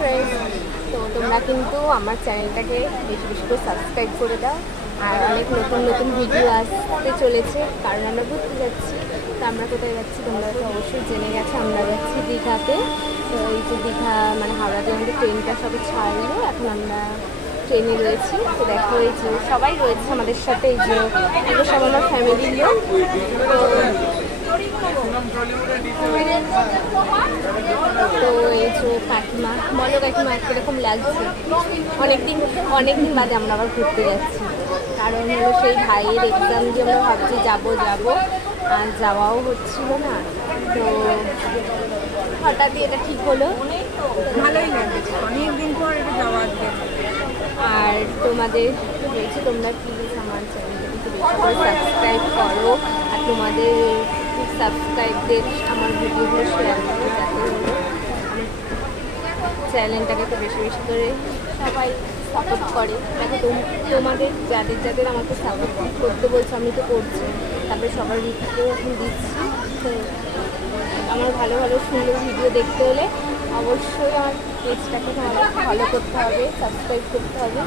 Friends, তো তোমরা কিন্তু আমার চ্যানেলটাকে বেশি বেশি করে সাবস্ক্রাইব করে দাও। আর অনেক নতুন নতুন ভিডিও আসতে চলেছে, কারণ আমরা ঘুরতে যাচ্ছি। তো আমরা কোথায় যাচ্ছি তোমরা তো অবশ্যই জেনে গেছো, আমরা যাচ্ছি দীঘাতে। তো এই যে দীঘা মানে হাওড়াতে আমাদের ট্রেনটা সবে ছাড়লো, এখন আমরা ট্রেনে রয়েছি। তো দেখো এই যে সবাই রয়েছে আমাদের সাথে, এই যে এগুলো সব আমার ফ্যামিলির লোক। তো এই যে কাকিমা, বলো কাকিমা কীরকম লাগছে? অনেকদিন বাদে আমরা আবার ঘুরতে যাচ্ছি, কারণ হলো সেই ভাইয়ের এক্সাম দিয়ে আমরা ভাবছি যাবো আর যাওয়াও হচ্ছিল না। তো হঠাৎই এটা ঠিক হলো, ভালোই লাগছে, অনেকদিন পর এটা যাওয়া আসবে। আর তোমাদের বলছি তোমরা প্লিজ আমার চ্যানেলটা একটু বেশি করে সাবস্ক্রাইব করো, আর তোমাদের সাবস্ক্রাইবদের আমার ভিডিওগুলো শেয়ার করো, যাতে হলো চ্যানেলটাকে একটু বেশি বেশি করে সবাই সাপোর্ট করে। দেখো তোমাদের যাদের আমাকে সাপোর্ট করতে বলছো আমি তো করছি, তারপরে সবার ভিডিও এখন দিচ্ছি। তো আমার ভালো ভালো সুন্দর ভিডিও দেখতে হলে অবশ্যই আমার পেজটাকে তোমাদের ফলো করতে হবে, সাবস্ক্রাইব করতে হবে।